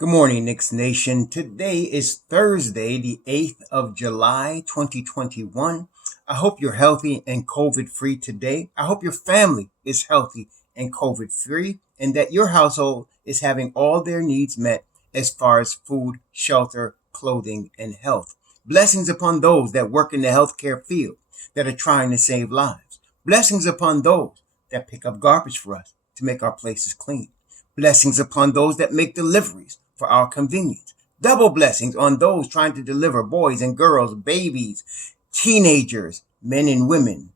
Good morning, Knicks Nation. Today is Thursday, the 8th of July, 2021. I hope you're healthy and COVID-free today. I hope your family is healthy and COVID-free and that your household is having all their needs met as far as food, shelter, clothing, and health. Blessings upon those that work in the healthcare field that are trying to save lives. Blessings upon those that pick up garbage for us to make our places clean. Blessings upon those that make deliveries for our convenience. Double blessings on those trying to deliver boys and girls, babies, teenagers, men and women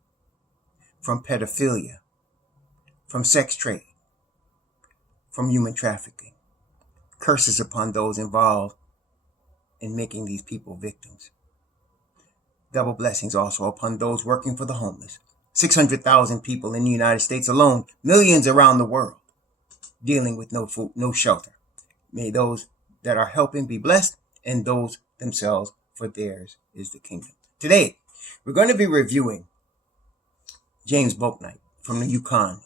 from pedophilia, from sex trade, from human trafficking. Curses upon those involved in making these people victims. Double blessings also upon those working for the homeless. 600,000 people in the United States alone, millions around the world, dealing with no food, no shelter. May those that are helping be blessed, and those themselves, for theirs is the kingdom. Today, we're going to be reviewing James Bouknight from the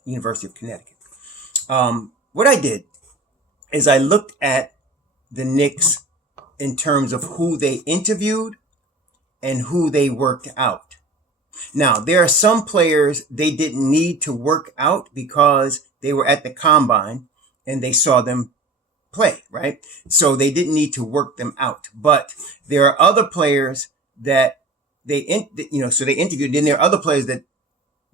University of Connecticut. What I did is I looked at the Knicks in terms of who they interviewed and who they worked out. Now, there are some players they didn't need to work out because they were at the combine and they saw them play, right? So they didn't need to work them out. But there are other players that they interviewed. Then there are other players that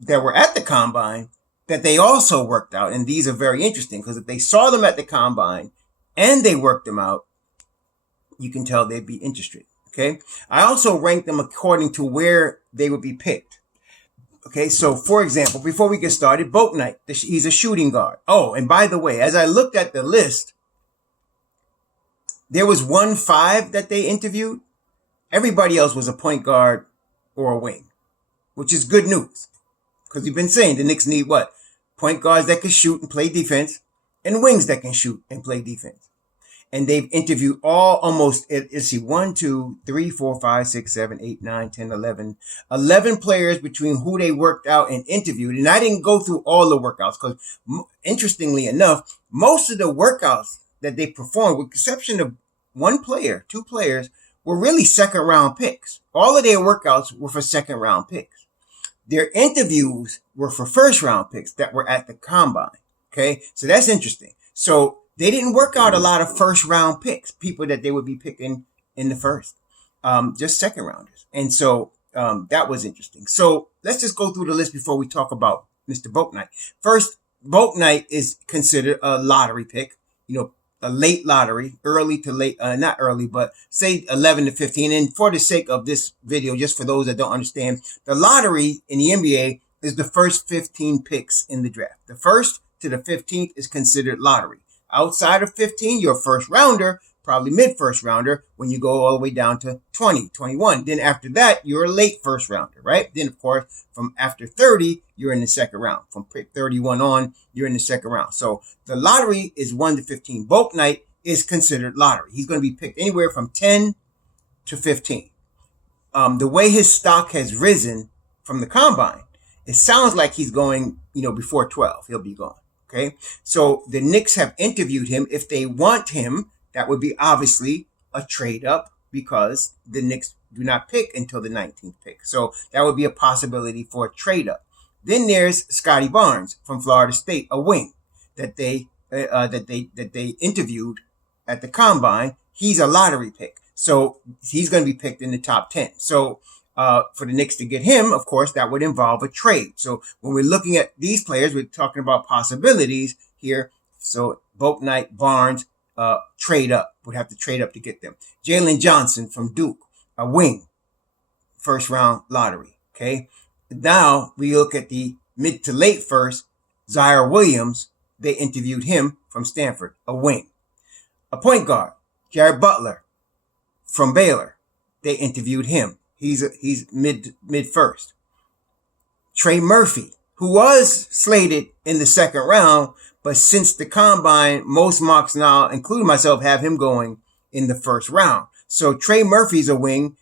were at the combine that they also worked out. And these are very interesting because if they saw them at the combine and they worked them out, you can tell they'd be interested. Okay. I also ranked them according to where they would be picked. Okay, so for example, before we get started, Bouknight, he's a shooting guard. Oh, and by the way, as I looked at the list, there was 1-5 that they interviewed. Everybody else was a point guard or a wing, which is good news. Because you've been saying the Knicks need what? Point guards that can shoot and play defense, and wings that can shoot and play defense. And they've interviewed all almost, let's see, 1, 2, 3, 4, 5, 6, 7, 8, 9, 10, 11. 11 players between who they worked out and interviewed. And I didn't go through all the workouts because, interestingly enough, most of the workouts that they performed, with the exception of two players, were really second-round picks. All of their workouts were for second-round picks. Their interviews were for first-round picks that were at the combine. Okay, so that's interesting. So they didn't work out a lot of first-round picks, people that they would be picking in the first, just second-rounders. And so that was interesting. So let's just go through the list before we talk about Mr. Bouknight. First, Bouknight is considered a lottery pick, a late lottery, early to late, not early, but say 11 to 15. And for the sake of this video, just for those that don't understand, the lottery in the NBA is the first 15 picks in the draft. The first to the 15th is considered lottery. Outside of 15, you're a first rounder, probably mid-first rounder when you go all the way down to 20, 21. Then after that, you're a late first rounder, right? Then, of course, from after 30, you're in the second round. From 31 on, you're in the second round. So the lottery is 1 to 15. Bouknight is considered lottery. He's going to be picked anywhere from 10 to 15. The way his stock has risen from the combine, it sounds like he's going, before 12. He'll be gone. Okay, so the Knicks have interviewed him. If they want him, that would be obviously a trade up because the Knicks do not pick until the 19th pick. So that would be a possibility for a trade up. Then there's Scotty Barnes from Florida State, a wing that they interviewed at the combine. He's a lottery pick, so he's going to be picked in the top 10. So for the Knicks to get him, of course, that would involve a trade. So when we're looking at these players, we're talking about possibilities here. So Bouknight, Barnes, trade up. Would have to trade up to get them. Jalen Johnson from Duke, a wing, first round lottery. Okay. Now we look at the mid to late first, Zaire Williams. They interviewed him from Stanford, a wing. A point guard, Jared Butler from Baylor. They interviewed him. He's mid first. Trey Murphy, who was slated in the second round, but since the combine, most mocks now, including myself, have him going in the first round. So Trey Murphy's a wing.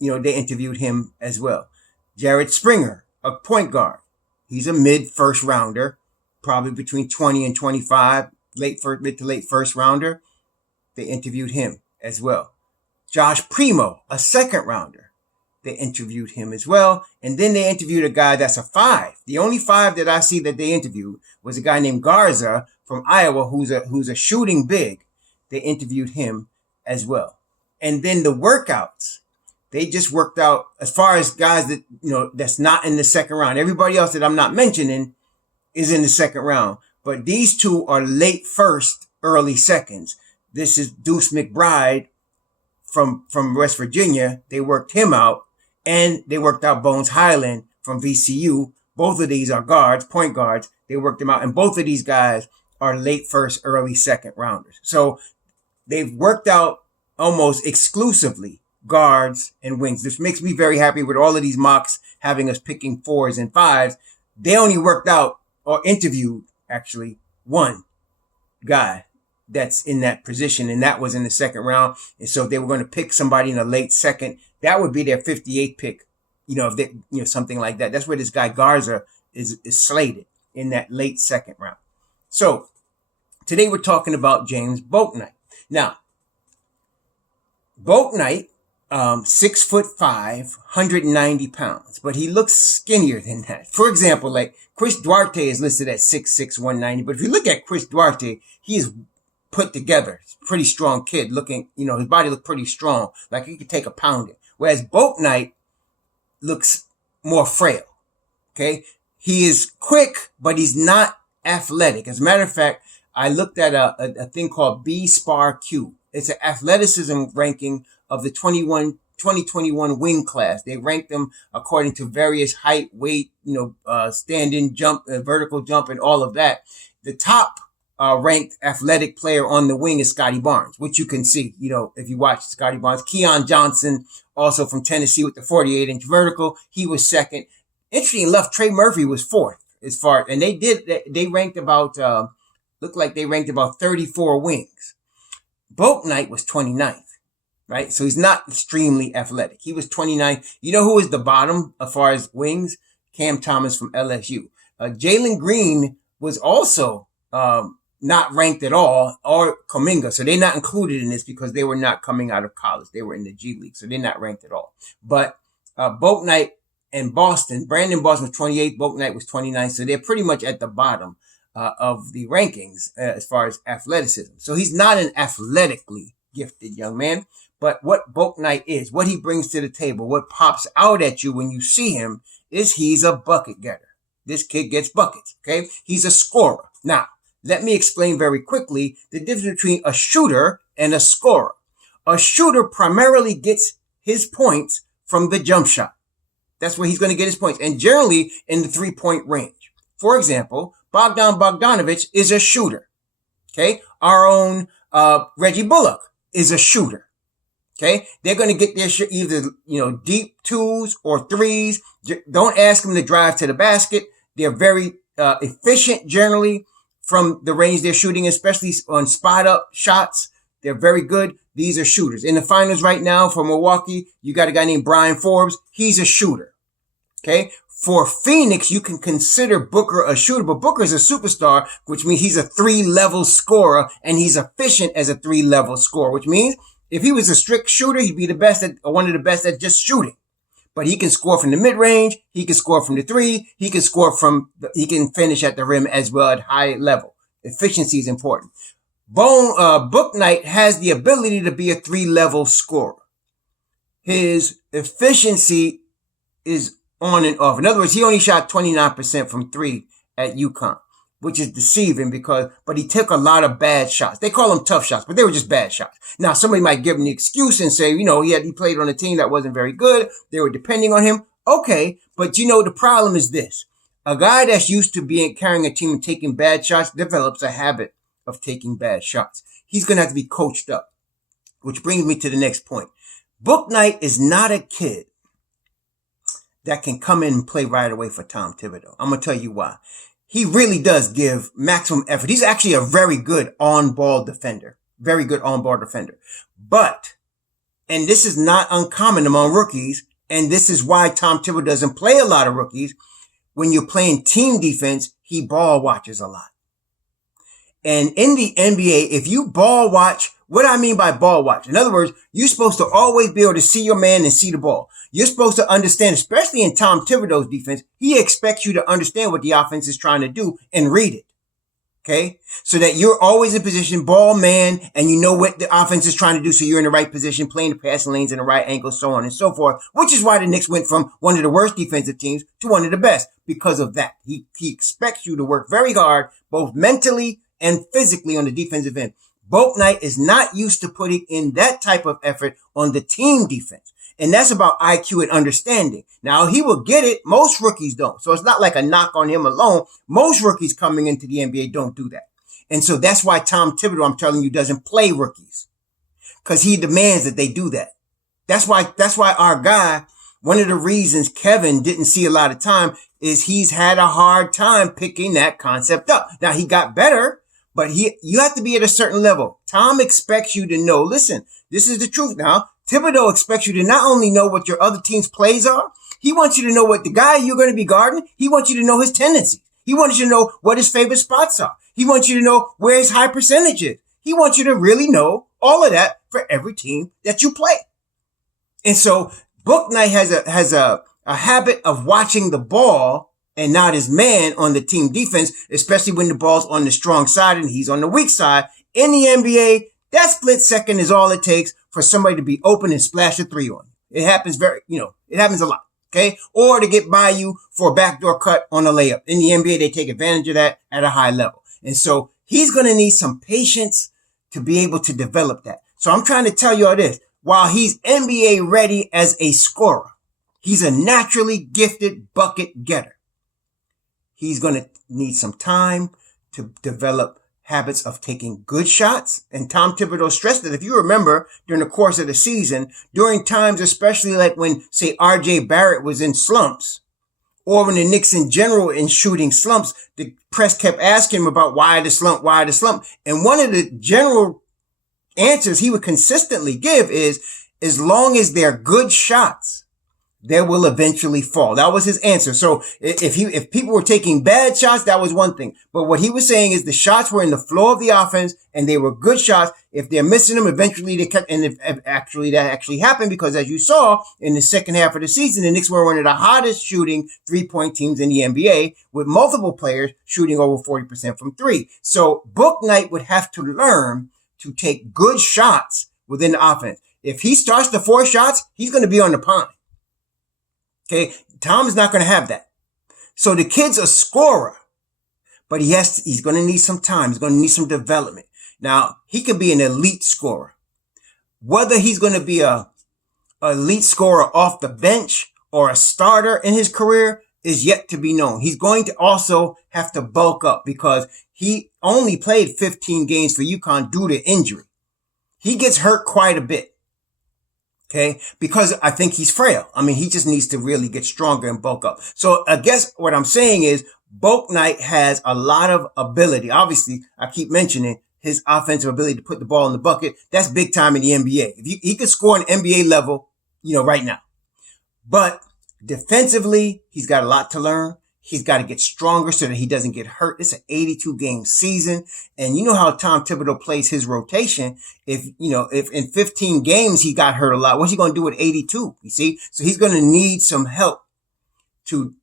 They interviewed him as well. Jared Springer, a point guard. He's a mid first rounder, probably between 20 and 25, mid to late first rounder. They interviewed him as well. Josh Primo, a second rounder. They interviewed him as well. And then they interviewed a guy that's a 5. The only 5 that I see that they interviewed was a guy named Garza from Iowa, who's a shooting big. They interviewed him as well. And then the workouts, they just worked out as far as guys that, that's not in the second round. Everybody else that I'm not mentioning is in the second round. But these two are late first, early seconds. This is Deuce McBride from West Virginia. They worked him out. And they worked out Bones Highland from VCU. Both of these are guards, point guards. They worked them out. And both of these guys are late first, early second rounders. So they've worked out almost exclusively guards and wings. This makes me very happy with all of these mocks having us picking 4s and 5s. They only worked out or interviewed actually one guy that's in that position, and that was in the second round. And so if they were going to pick somebody in a late second, that would be their 58th pick, if they, something like that. That's where this guy Garza is slated, in that late second round. So today we're talking about James Bouknight. Now, Bouknight, 6'5", 190 pounds, but he looks skinnier than that. For example, like Chris Duarte is listed at 6'6", 190, but if you look at Chris Duarte, he is put together. Pretty strong kid looking, his body looked pretty strong. Like he could take a pounding. Whereas Bouknight looks more frail. Okay. He is quick, but he's not athletic. As a matter of fact, I looked at a thing called B-SPAR-Q. It's an athleticism ranking of the 2021 wing class. They ranked them according to various height, weight, stand-in jump, vertical jump, and all of that. The top ranked athletic player on the wing is Scotty Barnes, which you can see, if you watch Scotty Barnes. Keon Johnson, also from Tennessee with the 48-inch vertical, he was second. Interesting enough, Trey Murphy was fourth and they ranked about, looked like they ranked about 34 wings. Bouknight was 29th, right? So he's not extremely athletic. He was 29th. You know who is the bottom as far as wings? Cam Thomas from LSU. Jalen Green was also, not ranked at all, or Kuminga. So they're not included in this because they were not coming out of college. They were in the G League. So they're not ranked at all. But Bouknight and Brandon Boston was 28. Bouknight was 29. So they're pretty much at the bottom of the rankings as far as athleticism. So he's not an athletically gifted young man. But what Bouknight is, what he brings to the table, what pops out at you when you see him is he's a bucket getter. This kid gets buckets. Okay. He's a scorer. Now, let me explain very quickly the difference between a shooter and a scorer. A shooter primarily gets his points from the jump shot. That's where he's going to get his points, and generally in the 3-point range. For example, Bogdan Bogdanovic is a shooter. Okay. Our own Reggie Bullock is a shooter. Okay. They're going to get their shot either, deep 2s or 3s. Don't ask them to drive to the basket. They're very efficient generally from the range they're shooting, especially on spot up shots. They're very good. These are shooters. In the finals right now for Milwaukee, you got a guy named Brian Forbes. He's a shooter. Okay. For Phoenix, you can consider Booker a shooter, but Booker is a superstar, which means he's a 3-level scorer, and he's efficient as a 3-level scorer, which means if he was a strict shooter, he'd be one of the best at just shooting. But he can score from the mid-range. He can score from the 3. He can finish at the rim as well at high level. Efficiency is important. Bouknight has the ability to be a 3-level scorer. His efficiency is on and off. In other words, he only shot 29% from 3 at UConn, which is deceiving but he took a lot of bad shots. They call them tough shots, but they were just bad shots. Now, somebody might give him the excuse and say, he played on a team that wasn't very good. They were depending on him. Okay. But the problem is this. A guy that's used to carrying a team and taking bad shots develops a habit of taking bad shots. He's going to have to be coached up, which brings me to the next point. Bouknight is not a kid that can come in and play right away for Tom Thibodeau. I'm going to tell you why. He really does give maximum effort. He's actually a very good on-ball defender. Very good on-ball defender. But, and this is not uncommon among rookies, and this is why Tom Thibodeau doesn't play a lot of rookies. When you're playing team defense, he ball watches a lot. And in the NBA, if you ball watch, what I mean by ball watch, in other words, you're supposed to always be able to see your man and see the ball. You're supposed to understand, especially in Tom Thibodeau's defense, he expects you to understand what the offense is trying to do and read it. Okay. So that you're always in position, ball man, and you know what the offense is trying to do. So you're in the right position, playing the passing lanes in the right angle, so on and so forth, which is why the Knicks went from one of the worst defensive teams to one of the best because of that. He expects you to work very hard, both mentally and physically on the defensive end. Bouknight is not used to putting in that type of effort on the team defense. And that's about IQ and understanding. Now, he will get it. Most rookies don't. So it's not like a knock on him alone. Most rookies coming into the NBA don't do that. And so that's why Tom Thibodeau, I'm telling you, doesn't play rookies. Because he demands that they do that. That's why our guy, one of the reasons Kevin didn't see a lot of time is he's had a hard time picking that concept up. Now, he got better, but you have to be at a certain level. Tom expects you to know, listen, this is the truth now. Thibodeau expects you to not only know what your other team's plays are, he wants you to know what the guy you're going to be guarding, he wants you to know his tendencies. He wants you to know what his favorite spots are. He wants you to know where his high percentage is. He wants you to really know all of that for every team that you play. And so Bouknight has a habit of watching the ball and not his man on the team defense, especially when the ball's on the strong side and he's on the weak side. In the NBA, that split second is all it takes for somebody to be open and splash a three on you. It happens it happens a lot. Okay. Or to get by you for a backdoor cut on a layup. In the NBA, they take advantage of that at a high level. And so he's going to need some patience to be able to develop that. So I'm trying to tell you all this. While he's NBA ready as a scorer, he's a naturally gifted bucket getter. He's going to need some time to develop habits of taking good shots. And Tom Thibodeau stressed that if you remember during the course of the season, during times, especially like when, say, RJ Barrett was in slumps, or when the Knicks in general in shooting slumps, the press kept asking him about why the slump. And one of the general answers he would consistently give is, as long as they're good shots, they will eventually fall. That was his answer. So if people were taking bad shots, that was one thing. But what he was saying is the shots were in the flow of the offense and they were good shots. If they're missing them, eventually they kept, and that actually happened because as you saw in the second half of the season, the Knicks were one of the hottest shooting 3-point teams in the NBA with multiple players shooting over 40% from three. So Bouknight would have to learn to take good shots within the offense. If he starts to force shots, he's going to be on the pond. Okay, Tom's not going to have that. So the kid's a scorer, but he's going to need some time. He's going to need some development. Now, he could be an elite scorer. Whether he's going to be a elite scorer off the bench or a starter in his career is yet to be known. He's going to also have to bulk up because he only played 15 games for UConn due to injury. He gets hurt quite a bit. Okay. Because I think he's frail. I mean, he just needs to really get stronger and bulk up. So I guess what I'm saying is Bouknight has a lot of ability. Obviously, I keep mentioning his offensive ability to put the ball in the bucket. That's big time in the NBA. He could score an NBA level, right now. But defensively, he's got a lot to learn. He's got to get stronger so that he doesn't get hurt. It's an 82 game season. And you know how Tom Thibodeau plays his rotation. If in 15 games he got hurt a lot, what's he going to do with 82? You see? So he's going to need some help to,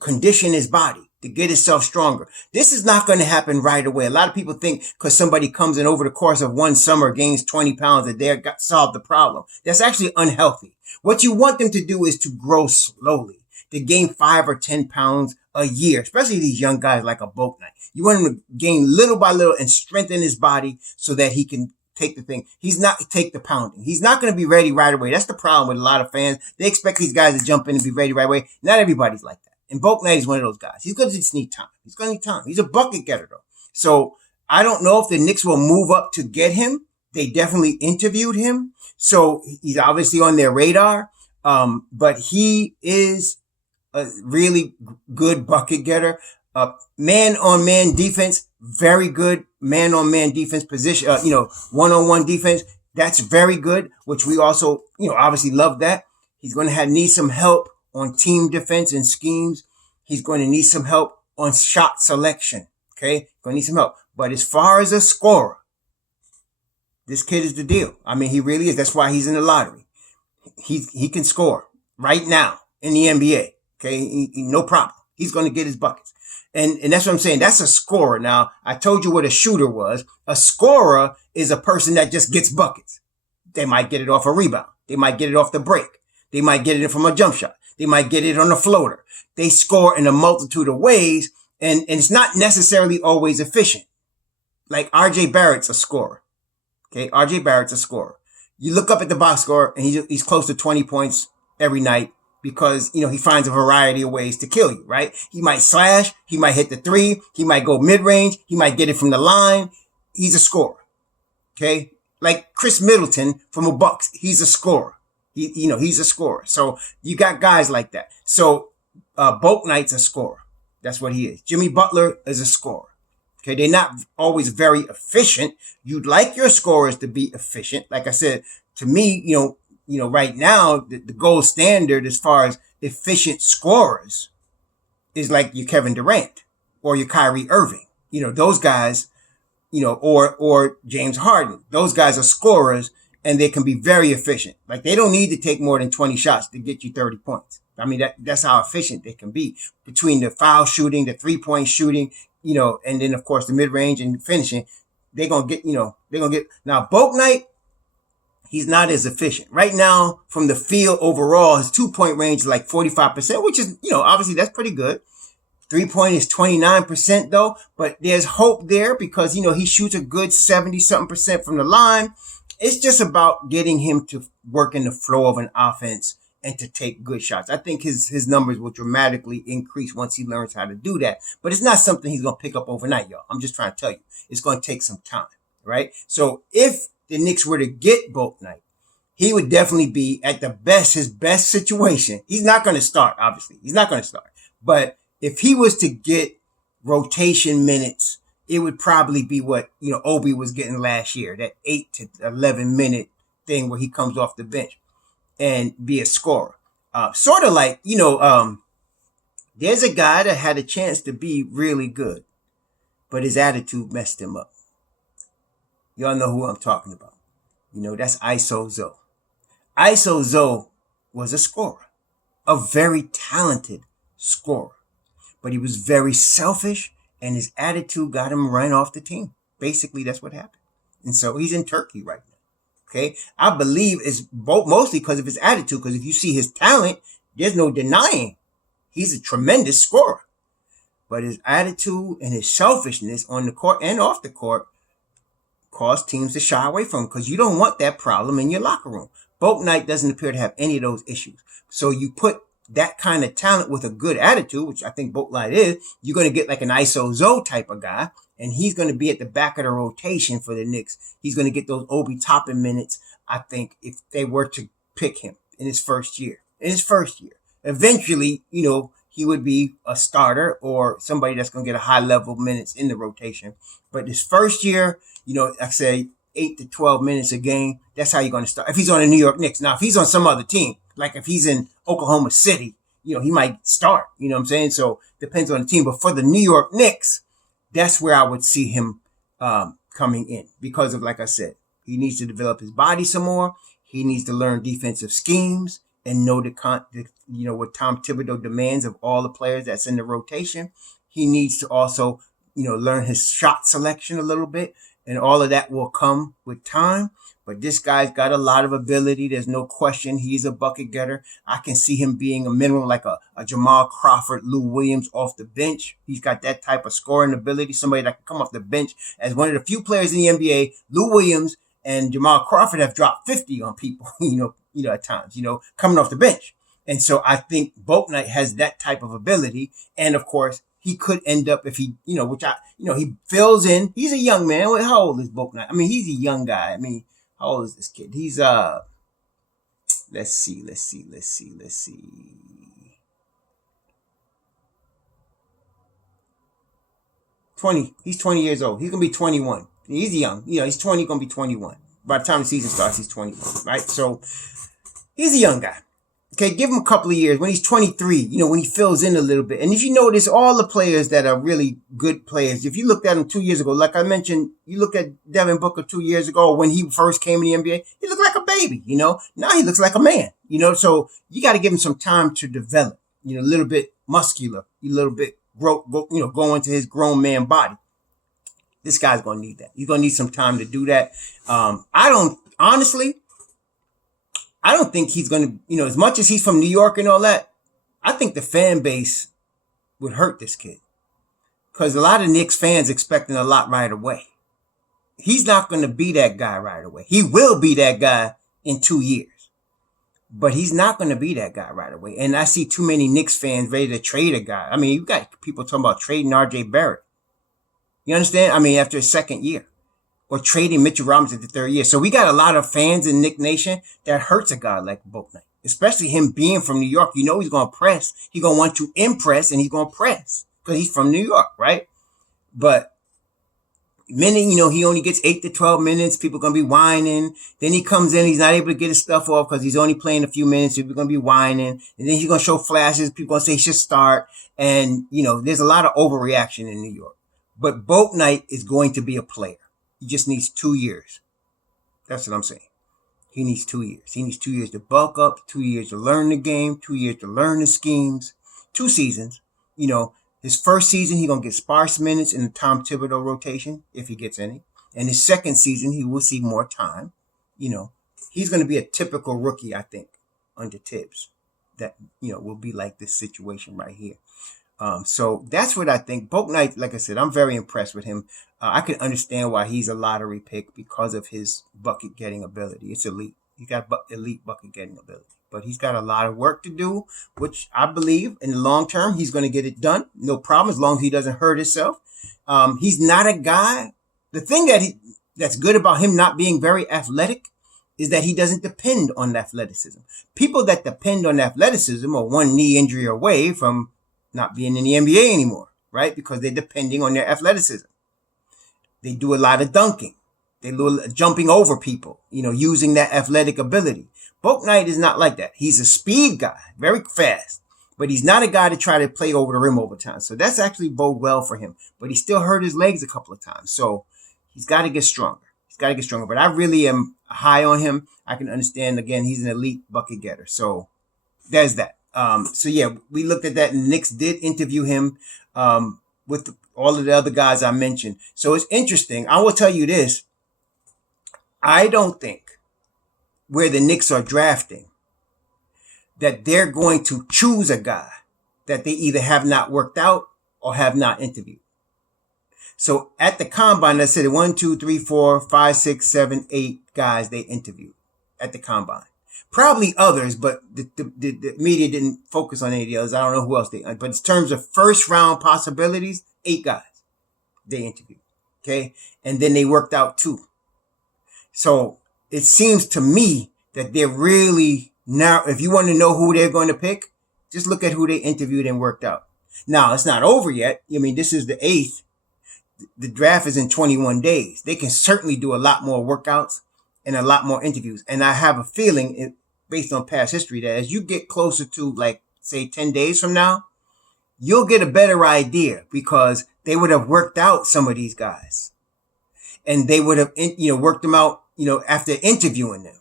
condition his body, to get himself stronger. This is not going to happen right away. A lot of people think because somebody comes in over the course of one summer, gains 20 pounds, that they've solved the problem. That's actually unhealthy. What you want them to do is to grow slowly, to gain 5 or 10 pounds a year, especially these young guys like a Bouknight. You want him to gain little by little and strengthen his body so that he can take the pounding. He's not going to be ready right away. That's the problem with a lot of fans. They expect these guys to jump in and be ready right away. Not everybody's like that. And Bouknight is one of those guys. He's going to just need time. He's going to need time. He's a bucket getter though. So I don't know if the Knicks will move up to get him. They definitely interviewed him. So he's obviously on their radar. But he is a really good bucket getter. Man-on-man defense, very good man-on-man defense position, one-on-one defense. That's very good, which we also, obviously love that. He's going to need some help on team defense and schemes. He's going to need some help on shot selection. Okay. Going to need some help. But as far as a scorer, this kid is the deal. I mean, he really is. That's why he's in the lottery. He can score right now in the NBA. Okay, no problem. He's going to get his buckets. And that's what I'm saying. That's a scorer. Now, I told you what a shooter was. A scorer is a person that just gets buckets. They might get it off a rebound. They might get it off the break. They might get it from a jump shot. They might get it on a floater. They score in a multitude of ways, and it's not necessarily always efficient. Like R.J. Barrett's a scorer. Okay, R.J. Barrett's a scorer. You look up at the box score, and he's close to 20 points every night because, he finds a variety of ways to kill you, right? He might slash. He might hit the three. He might go mid-range. He might get it from the line. He's a scorer. Okay? Like Chris Middleton from the Bucks. He's a scorer. He's a scorer. So you got guys like that. So Bouknight's a scorer. That's what he is. Jimmy Butler is a scorer. Okay, they're not always very efficient. You'd like your scorers to be efficient. Like I said, to me, right now, the gold standard as far as efficient scorers is like your Kevin Durant or your Kyrie Irving. Those guys, or James Harden. Those guys are scorers and they can be very efficient. Like they don't need to take more than 20 shots to get you 30 points. I mean, that's how efficient they can be between the foul shooting, the 3-point shooting, and then of course the mid-range and finishing. They're going to get, now Bouknight, he's not as efficient. Right now, from the field overall, his 2-point range is like 45%, which is, obviously that's pretty good. 3-point is 29% though, but there's hope there because, he shoots a good 70-something% from the line. It's just about getting him to work in the flow of an offense and to take good shots. I think his numbers will dramatically increase once he learns how to do that. But it's not something he's going to pick up overnight, y'all. I'm just trying to tell you. It's going to take some time, right? So if the Knicks were to get Bouknight, he would definitely be at his best situation. He's not going to start, obviously. He's not going to start. But if he was to get rotation minutes, it would probably be what, Obi was getting last year, that 8 to 11 minute thing where he comes off the bench and be a scorer. Sort of like, there's a guy that had a chance to be really good, but his attitude messed him up. Y'all know who I'm talking about. That's ISO Zoe. ISO Zoe was a scorer, a very talented scorer, but he was very selfish and his attitude got him run off the team. Basically, that's what happened. And so he's in Turkey right now. Okay, I believe it's mostly because of his attitude. Because if you see his talent, there's no denying he's a tremendous scorer. But his attitude and his selfishness on the court and off the court cause teams to shy away from him because you don't want that problem in your locker room. Bouknight doesn't appear to have any of those issues. So you put that kind of talent with a good attitude, which I think Bouknight is, you're going to get like an ISO Zoe type of guy. And he's going to be at the back of the rotation for the Knicks. He's going to get those Obi Toppin minutes, I think, if they were to pick him in his first year. Eventually, he would be a starter or somebody that's going to get a high level minutes in the rotation. But this first year, I say 8 to 12 minutes a game. That's how you're going to start. If he's on the New York Knicks. Now, if he's on some other team, like if he's in Oklahoma City, he might start. You know what I'm saying? So depends on the team. But for the New York Knicks, that's where I would see him coming in because of, like I said, he needs to develop his body some more. He needs to learn defensive schemes and know what Tom Thibodeau demands of all the players that's in the rotation. He needs to also, learn his shot selection a little bit, and all of that will come with time. But this guy's got a lot of ability. There's no question he's a bucket getter. I can see him being a minimum like a Jamal Crawford, Lou Williams off the bench. He's got that type of scoring ability, somebody that can come off the bench. As one of the few players in the NBA, Lou Williams and Jamal Crawford have dropped 50 on people, at times, coming off the bench. And so I think Bouknight has that type of ability. And of course, he could end up if he, he fills in. He's a young man. How old is Bouknight? I mean, he's a young guy. I mean, how old is this kid? He's, let's see. 20. He's 20 years old. He's going to be 21. He's young. He's 20, going to be 21. By the time the season starts, he's 21, right? So he's a young guy. Okay, give him a couple of years. When he's 23, when he fills in a little bit. And if you notice, all the players that are really good players, if you looked at him 2 years ago, like I mentioned, you look at Devin Booker 2 years ago when he first came in the NBA, he looked like a baby, Now he looks like a man, So you got to give him some time to develop, a little bit muscular, a little bit go into his grown man body. This guy's going to need that. He's going to need some time to do that. I don't think he's going to, as much as he's from New York and all that, I think the fan base would hurt this kid. Because a lot of Knicks fans expecting a lot right away. He's not going to be that guy right away. He will be that guy in 2 years. But he's not going to be that guy right away. And I see too many Knicks fans ready to trade a guy. I mean, you got people talking about trading R.J. Barrett. You understand? I mean, after his second year. Or trading Mitchell Robinson at the third year. So we got a lot of fans in Knick Nation that hurts a guy like Bouknight. Especially him being from New York. He's going to press. He's going to want to impress and he's going to press. Because he's from New York, right? But minute, he only gets 8 to 12 minutes. People are going to be whining. Then he comes in. He's not able to get his stuff off because he's only playing a few minutes. People are going to be whining. And then he's going to show flashes. People are going to say he should start. And, there's a lot of overreaction in New York. But Bouknight is going to be a player. He just needs 2 years. That's what I'm saying. He needs 2 years. He needs 2 years to bulk up, 2 years to learn the game, 2 years to learn the schemes, 2 seasons. His first season, he's going to get sparse minutes in the Tom Thibodeau rotation, if he gets any. And his second season, he will see more time. He's going to be a typical rookie, I think, under Tibbs. That, will be like this situation right here. So that's what I think. Bouknight, like I said, I'm very impressed with him. I can understand why he's a lottery pick because of his bucket getting ability. It's elite. He's got elite bucket getting ability. But he's got a lot of work to do, which I believe in the long term, he's going to get it done. No problem, as long as he doesn't hurt himself. He's not a guy. The thing that's good about him not being very athletic is that he doesn't depend on athleticism. People that depend on athleticism are one knee injury away from not being in the NBA anymore, right? Because they're depending on their athleticism. They do a lot of dunking. They do jumping over people, using that athletic ability. Bouknight is not like that. He's a speed guy, very fast, but he's not a guy to try to play over the rim over time. So that's actually bode well for him. But he still hurt his legs a couple of times. So he's got to get stronger. But I really am high on him. I can understand, again, he's an elite bucket getter. So there's that. We looked at that, and the Knicks did interview him with all of the other guys I mentioned. So it's interesting. I will tell you this. I don't think where the Knicks are drafting that they're going to choose a guy that they either have not worked out or have not interviewed. So at the combine, I said 1, 2, 3, 4, 5, 6, 7, 8 guys they interviewed at the combine. Probably others, but the media didn't focus on any of the others. I don't know who else but in terms of first round possibilities, 8 guys they interviewed. Okay. And then they worked out 2. So it seems to me that they're really now, if you want to know who they're going to pick, just look at who they interviewed and worked out. Now it's not over yet. I mean, this is the 8th. The draft is in 21 days. They can certainly do a lot more workouts and a lot more interviews. And I have a feeling, based on past history, that as you get closer to, like, say 10 days from now, you'll get a better idea because they would have worked out some of these guys. And they would have, worked them out, after interviewing them.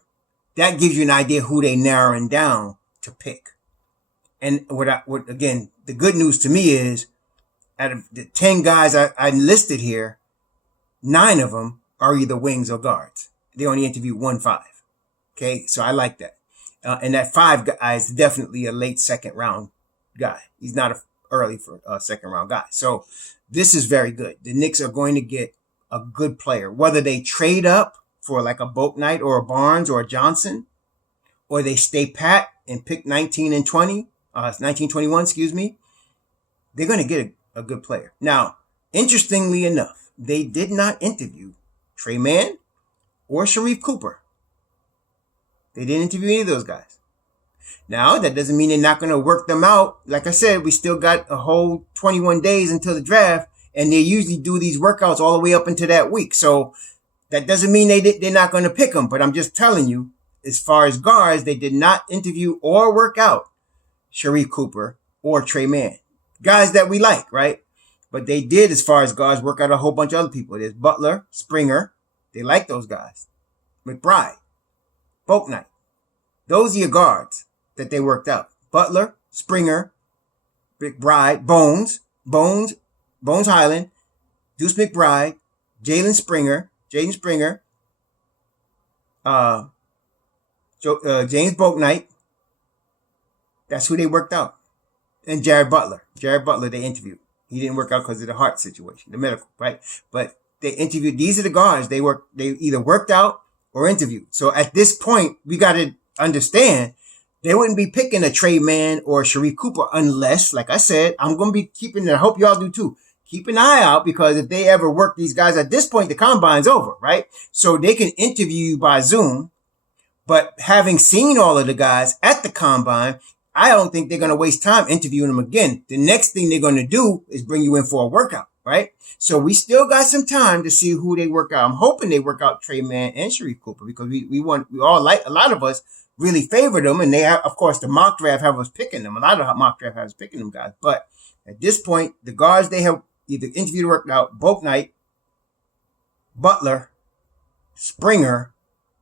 That gives you an idea who they narrowing down to pick. And again, the good news to me is, out of the 10 guys I listed here, 9 of them are either wings or guards. They only interviewed 1-5. Okay, so I like that. And that 5 guy is definitely a late second round guy. He's not an early second round guy. So this is very good. The Knicks are going to get a good player, whether they trade up for like a Bouknight or a Barnes or a Johnson, or they stay pat and pick 19 and 21, excuse me. They're going to get a good player. Now, interestingly enough, they did not interview Trey Mann or Sharif Cooper. They didn't interview any of those guys. Now, that doesn't mean they're not going to work them out. Like I said, we still got a whole 21 days until the draft, and they usually do these workouts all the way up into that week. So that doesn't mean they're not going to pick them, but I'm just telling you, as far as guards, they did not interview or work out Sharif Cooper or Trey Mann. Guys that we like, right? But they did, as far as guards, work out a whole bunch of other people. There's Butler, Springer. They like those guys. McBride, Bouknight. Those are your guards that they worked out. Butler, Springer, McBride, Bones Highland, Deuce McBride, Jaden Springer, James Bouknight. That's who they worked out. And Jared Butler they interviewed. He didn't work out because of the heart situation, the medical, right? But they interviewed. These are the guards they either worked out or interviewed. So at this point, we got to understand they wouldn't be picking a Trey Mann or Sharif Cooper unless, like I said, I'm going to be keeping, and I hope y'all do too, keep an eye out, because if they ever work these guys, at this point, the combine's over, right? So they can interview you by Zoom, but having seen all of the guys at the combine, I don't think they're going to waste time interviewing them again. The next thing they're going to do is bring you in for a workout, right? So we still got some time to see who they work out. I'm hoping they work out Trey Mann and Sharif Cooper, because we all like, a lot of us really favor them, and they have, of course, the mock draft have us picking them. A lot of mock draft have us picking them guys. But at this point, the guards they have either interviewed or worked out: Bouknight, Butler, Springer,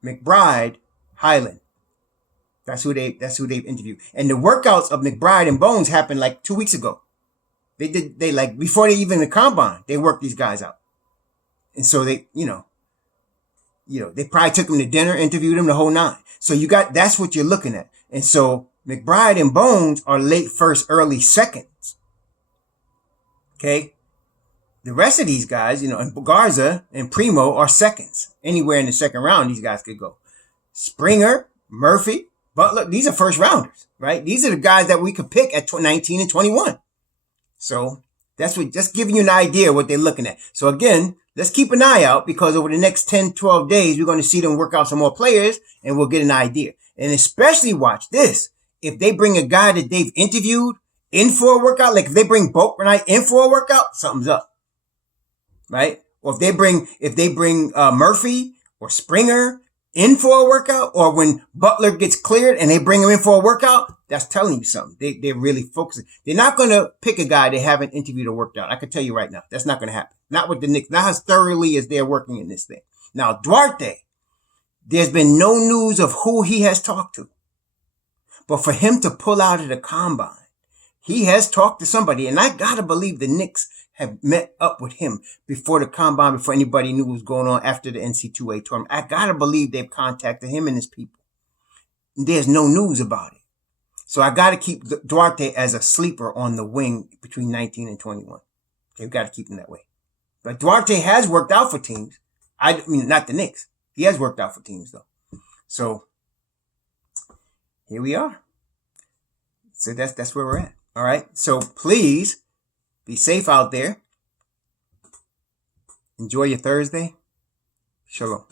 McBride, Highland. That's who they've interviewed. And the workouts of McBride and Bones happened like 2 weeks ago. They like, before they even the combine, they worked these guys out. And so they, they probably took them to dinner, interviewed them the whole nine. So that's what you're looking at. And so McBride and Bones are late first, early seconds. Okay. The rest of these guys, and Garza and Primo are seconds. Anywhere in the second round, these guys could go. Springer, Murphy, Butler, these are first rounders, right? These are the guys that we could pick at 19 and 21. So that's just giving you an idea what they're looking at. So again, let's keep an eye out, because over the next 10, 12 days, we're going to see them work out some more players, and we'll get an idea. And especially watch this. If they bring a guy that they've interviewed in for a workout, like if they bring Bouknight in for a workout, something's up, right? Or if they bring Murphy or Springer in for a workout, or when Butler gets cleared and they bring him in for a workout, that's telling you something. They're really focusing. They're not going to pick a guy they haven't interviewed or worked out. I can tell you right now, that's not going to happen. Not with the Knicks, not as thoroughly as they're working in this thing. Now, Duarte, there's been no news of who he has talked to. But for him to pull out of the combine, he has talked to somebody. And I got to believe the Knicks have met up with him before the combine, before anybody knew what was going on after the NC2A tournament. I got to believe they've contacted him and his people. There's no news about it. So I got to keep Duarte as a sleeper on the wing between 19 and 21. Okay, we've got to keep him that way. But Duarte has worked out for teams. I mean, not the Knicks. He has worked out for teams, though. So here we are. So that's where we're at. All right. So please be safe out there. Enjoy your Thursday. Shalom.